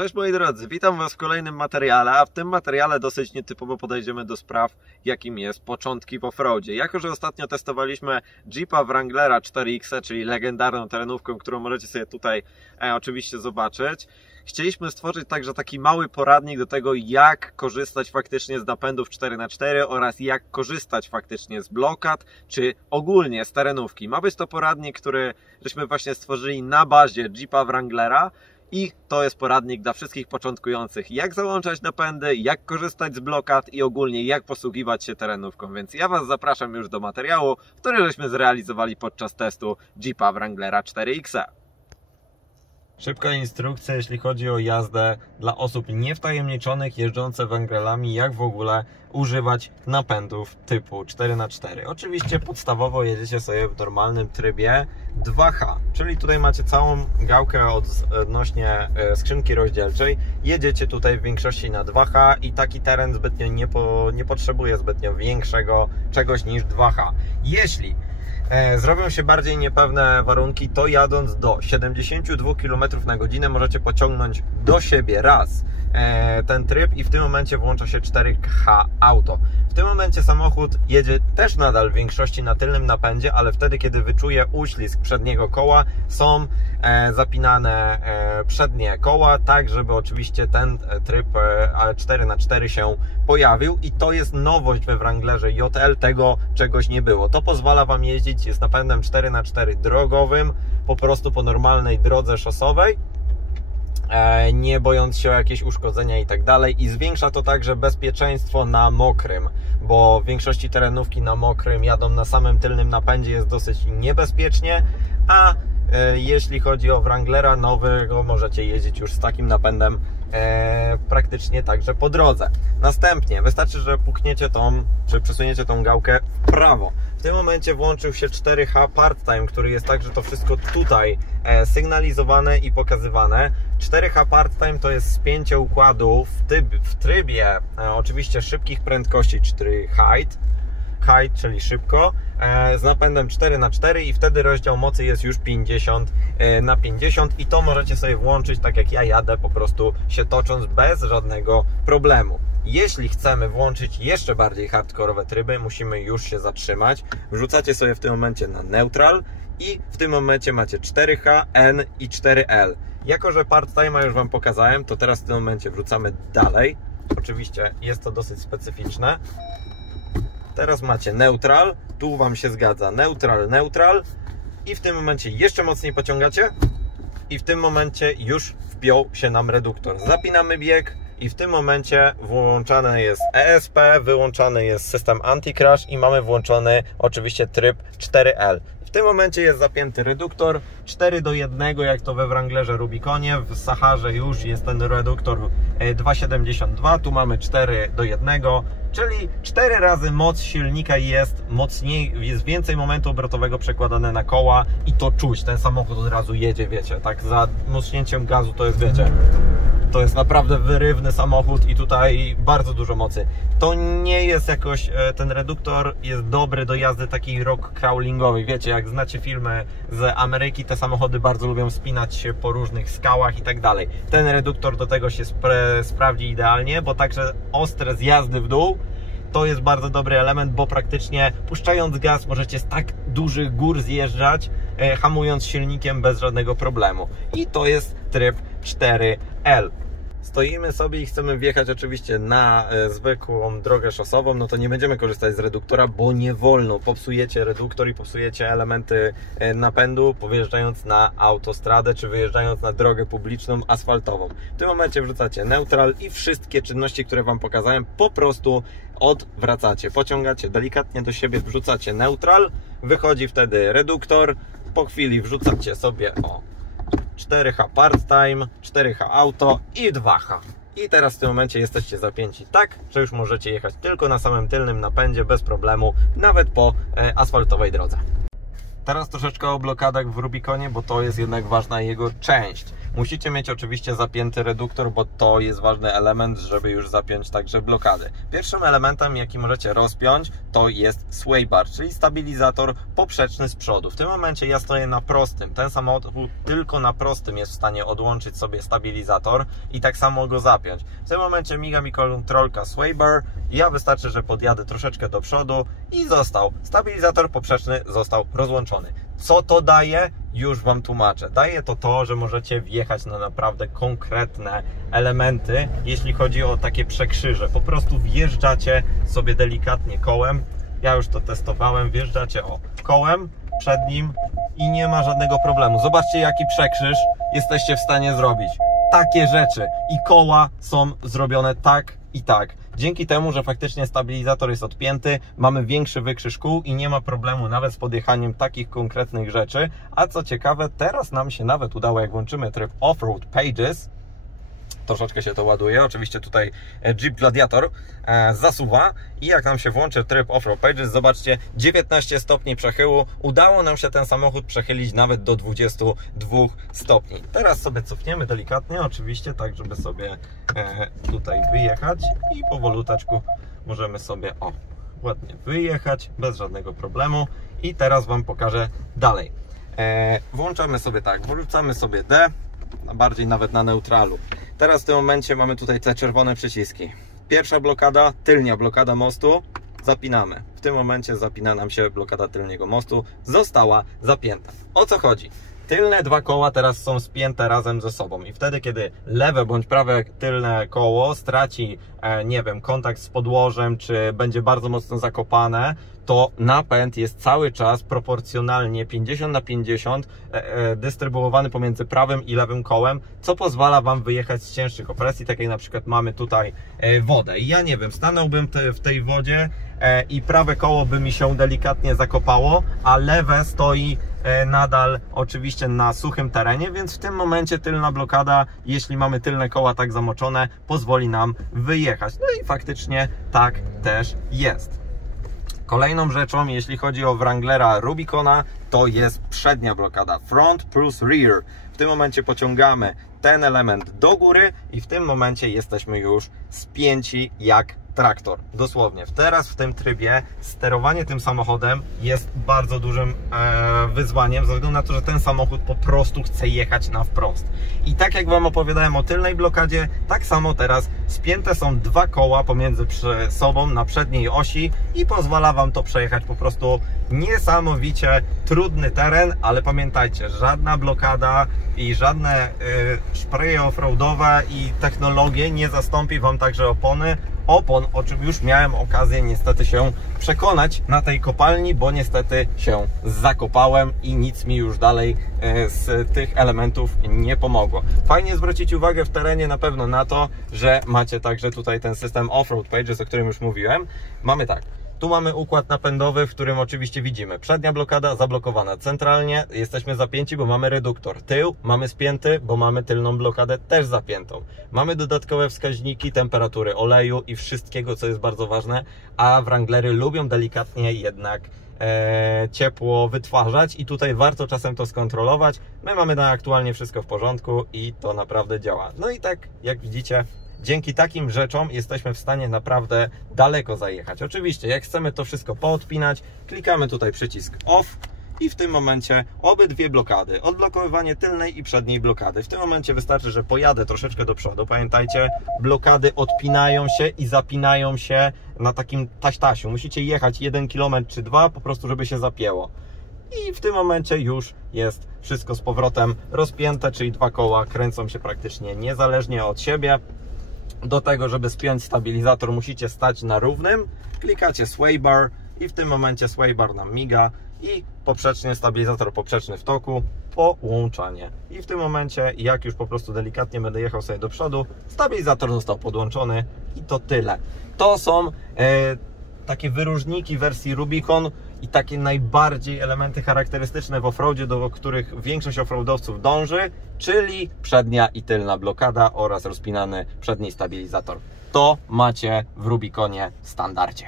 Cześć moi drodzy, witam Was w kolejnym materiale, a w tym materiale dosyć nietypowo podejdziemy do spraw, jakim jest początki w offroadzie. Jako że ostatnio testowaliśmy Jeepa Wranglera 4X, czyli legendarną terenówkę, którą możecie sobie tutaj oczywiście zobaczyć, chcieliśmy stworzyć także taki mały poradnik do tego, jak korzystać faktycznie z napędów 4x4 oraz jak korzystać faktycznie z blokad, czy ogólnie z terenówki. Ma być to poradnik, który żeśmy właśnie stworzyli na bazie Jeepa Wranglera. I to jest poradnik dla wszystkich początkujących, jak załączać napędy, jak korzystać z blokad i ogólnie jak posługiwać się terenówką. Więc ja Was zapraszam już do materiału, który żeśmy zrealizowali podczas testu Jeepa Wranglera 4X. Szybka instrukcja, jeśli chodzi o jazdę dla osób niewtajemniczonych, jeżdżące Wranglami, jak w ogóle używać napędów typu 4x4. Oczywiście podstawowo jedziecie sobie w normalnym trybie 2H, czyli tutaj macie całą gałkę odnośnie skrzynki rozdzielczej. Jedziecie tutaj w większości na 2H i taki teren zbytnio nie potrzebuje zbytnio większego czegoś niż 2H. Jeśli zrobią się bardziej niepewne warunki, to jadąc do 72 km na godzinę możecie pociągnąć do siebie raz ten tryb i w tym momencie włącza się 4H auto. W tym momencie samochód jedzie też nadal w większości na tylnym napędzie, ale wtedy, kiedy wyczuje uślizg przedniego koła, są zapinane przednie koła, tak żeby oczywiście ten tryb 4x4 się pojawił i to jest nowość we Wranglerze JL, tego czegoś nie było. To pozwala Wam jeździć z napędem 4x4 drogowym, po prostu po normalnej drodze szosowej, nie bojąc się o jakieś uszkodzenia i tak dalej, i zwiększa to także bezpieczeństwo na mokrym, bo w większości terenówki na mokrym jadą na samym tylnym napędzie, jest dosyć niebezpiecznie, a jeśli chodzi o Wranglera nowego, możecie jeździć już z takim napędem praktycznie także po drodze. Następnie wystarczy, że pukniecie czy przesuniecie tą gałkę w prawo. W tym momencie włączył się 4H part-time, który jest także to wszystko tutaj sygnalizowane i pokazywane. 4H part-time to jest spięcie układu w trybie oczywiście szybkich prędkości, 4 height, czyli szybko, z napędem 4x4 i wtedy rozdział mocy jest już 50/50 i to możecie sobie włączyć tak jak ja jadę, po prostu się tocząc bez żadnego problemu. Jeśli chcemy włączyć jeszcze bardziej hardkorowe tryby, musimy już się zatrzymać. Wrzucacie sobie w tym momencie na neutral i w tym momencie macie 4H, N i 4L. Jako że part-time'a już Wam pokazałem, to teraz w tym momencie wrzucamy dalej. Oczywiście jest to dosyć specyficzne. Teraz macie neutral, tu Wam się zgadza neutral i w tym momencie jeszcze mocniej pociągacie i w tym momencie już wpiął się nam reduktor. Zapinamy bieg i w tym momencie włączany jest ESP, wyłączany jest system anti-crash i mamy włączony oczywiście tryb 4L. W tym momencie jest zapięty reduktor 4:1, jak to we Wranglerze Rubiconie. W Saharze już jest ten reduktor 2,72, tu mamy 4:1, czyli 4 razy moc silnika jest więcej momentu obrotowego przekładane na koła i to czuć. Ten samochód od razu jedzie, wiecie, tak za muśnięciem gazu to jest, wiecie, to jest naprawdę wyrywny samochód i tutaj bardzo dużo mocy. To nie jest jakoś, ten reduktor jest dobry do jazdy takiej rock crawlingowej. Wiecie, jak znacie filmy z Ameryki, te samochody bardzo lubią spinać się po różnych skałach i tak dalej. Ten reduktor do tego się sprawdzi idealnie, bo także ostre zjazdy w dół to jest bardzo dobry element, bo praktycznie puszczając gaz możecie z tak dużych gór zjeżdżać, hamując silnikiem bez żadnego problemu. I to jest tryb 4L. Stoimy sobie i chcemy wjechać oczywiście na zwykłą drogę szosową, no to nie będziemy korzystać z reduktora, bo nie wolno. Popsujecie reduktor i popsujecie elementy napędu, wyjeżdżając na autostradę, czy wyjeżdżając na drogę publiczną, asfaltową. W tym momencie wrzucacie neutral i wszystkie czynności, które Wam pokazałem, po prostu odwracacie. Pociągacie delikatnie do siebie, wrzucacie neutral, wychodzi wtedy reduktor, po chwili wrzucacie sobie 4H part-time, 4H auto i 2H. I teraz w tym momencie jesteście zapięci tak, że już możecie jechać tylko na samym tylnym napędzie bez problemu, nawet po asfaltowej drodze. Teraz troszeczkę o blokadach w Rubiconie, bo to jest jednak ważna jego część. Musicie mieć oczywiście zapięty reduktor, bo to jest ważny element, żeby już zapiąć także blokady. Pierwszym elementem, jaki możecie rozpiąć, to jest sway bar, czyli stabilizator poprzeczny z przodu. W tym momencie ja stoję na prostym. Ten samochód tylko na prostym jest w stanie odłączyć sobie stabilizator i tak samo go zapiąć. W tym momencie miga mi kontrolka sway bar. Ja wystarczy, że podjadę troszeczkę do przodu i został. Stabilizator poprzeczny został rozłączony. Co to daje? Już Wam tłumaczę. Daje to, że możecie wjechać na naprawdę konkretne elementy, jeśli chodzi o takie przekrzyże. Po prostu wjeżdżacie sobie delikatnie kołem. Ja już to testowałem. Wjeżdżacie kołem przed nim i nie ma żadnego problemu. Zobaczcie, jaki przekrzyż jesteście w stanie zrobić. Takie rzeczy. I koła są zrobione tak i tak. Dzięki temu, że faktycznie stabilizator jest odpięty, mamy większy wykrzyż kół i nie ma problemu nawet z podjechaniem takich konkretnych rzeczy. A co ciekawe, teraz nam się nawet udało, jak włączymy tryb Off-Road Pages, troszeczkę się to ładuje, oczywiście tutaj Jeep Gladiator zasuwa i jak nam się włączy tryb Off-Road Pages, zobaczcie, 19 stopni przechyłu, udało nam się ten samochód przechylić nawet do 22 stopni. Teraz sobie cofniemy delikatnie, oczywiście tak, żeby sobie tutaj wyjechać i powoluteczku możemy sobie ładnie wyjechać bez żadnego problemu i teraz Wam pokażę dalej. Włączamy sobie tak, wrzucamy sobie D, bardziej nawet na neutralu. Teraz w tym momencie mamy tutaj te czerwone przyciski. Pierwsza blokada, tylnia blokada mostu, zapinamy. W tym momencie zapina nam się blokada tylniego mostu, została zapięta. O co chodzi? Tylne dwa koła teraz są spięte razem ze sobą i wtedy, kiedy lewe bądź prawe tylne koło straci, nie wiem, kontakt z podłożem, czy będzie bardzo mocno zakopane, to napęd jest cały czas proporcjonalnie 50/50 dystrybuowany pomiędzy prawym i lewym kołem, co pozwala Wam wyjechać z cięższych opresji, tak jak na przykład mamy tutaj wodę. I ja nie wiem, stanąłbym w tej wodzie i prawe koło by mi się delikatnie zakopało, a lewe stoi nadal oczywiście na suchym terenie, więc w tym momencie tylna blokada, jeśli mamy tylne koła tak zamoczone, pozwoli nam wyjechać. No i faktycznie tak też jest. Kolejną rzeczą, jeśli chodzi o Wranglera Rubicona, to jest przednia blokada, front plus rear. W tym momencie pociągamy ten element do góry i w tym momencie jesteśmy już spięci jak traktor. Dosłownie. Teraz w tym trybie sterowanie tym samochodem jest bardzo dużym wyzwaniem, ze względu na to, że ten samochód po prostu chce jechać na wprost. I tak jak Wam opowiadałem o tylnej blokadzie, tak samo teraz spięte są dwa koła pomiędzy sobą na przedniej osi i pozwala Wam to przejechać po prostu niesamowicie trudny teren, ale pamiętajcie, żadna blokada i żadne szpreje offroadowe i technologie nie zastąpi Wam także opon, o czym już miałem okazję niestety się przekonać na tej kopalni, bo niestety się zakopałem i nic mi już dalej z tych elementów nie pomogło. Fajnie zwrócić uwagę w terenie na pewno na to, że macie także tutaj ten system Off-Road Pages, o którym już mówiłem. Mamy tak. Tu mamy układ napędowy, w którym oczywiście widzimy przednia blokada zablokowana centralnie, jesteśmy zapięci, bo mamy reduktor. Tył mamy spięty, bo mamy tylną blokadę też zapiętą. Mamy dodatkowe wskaźniki temperatury oleju i wszystkiego, co jest bardzo ważne, a Wranglery lubią delikatnie jednak ciepło wytwarzać i tutaj warto czasem to skontrolować. My mamy aktualnie wszystko w porządku i to naprawdę działa. No i tak jak widzicie, dzięki takim rzeczom jesteśmy w stanie naprawdę daleko zajechać. Oczywiście, jak chcemy to wszystko poodpinać, klikamy tutaj przycisk OFF i w tym momencie obydwie blokady, odblokowywanie tylnej i przedniej blokady. W tym momencie wystarczy, że pojadę troszeczkę do przodu. Pamiętajcie, blokady odpinają się i zapinają się na takim taśtasiu. Musicie jechać 1 km czy 2, po prostu żeby się zapięło. I w tym momencie już jest wszystko z powrotem rozpięte, czyli dwa koła kręcą się praktycznie niezależnie od siebie. Do tego, żeby spiąć stabilizator, musicie stać na równym, klikacie sway bar i w tym momencie sway bar nam miga i poprzeczny stabilizator poprzeczny w toku, połączanie. I w tym momencie, jak już po prostu delikatnie będę jechał sobie do przodu, stabilizator został podłączony i to tyle. To są takie wyróżniki wersji Rubicon i takie najbardziej elementy charakterystyczne w offroadzie, do których większość offroadowców dąży, czyli przednia i tylna blokada oraz rozpinany przedni stabilizator. To macie w Rubiconie w standardzie.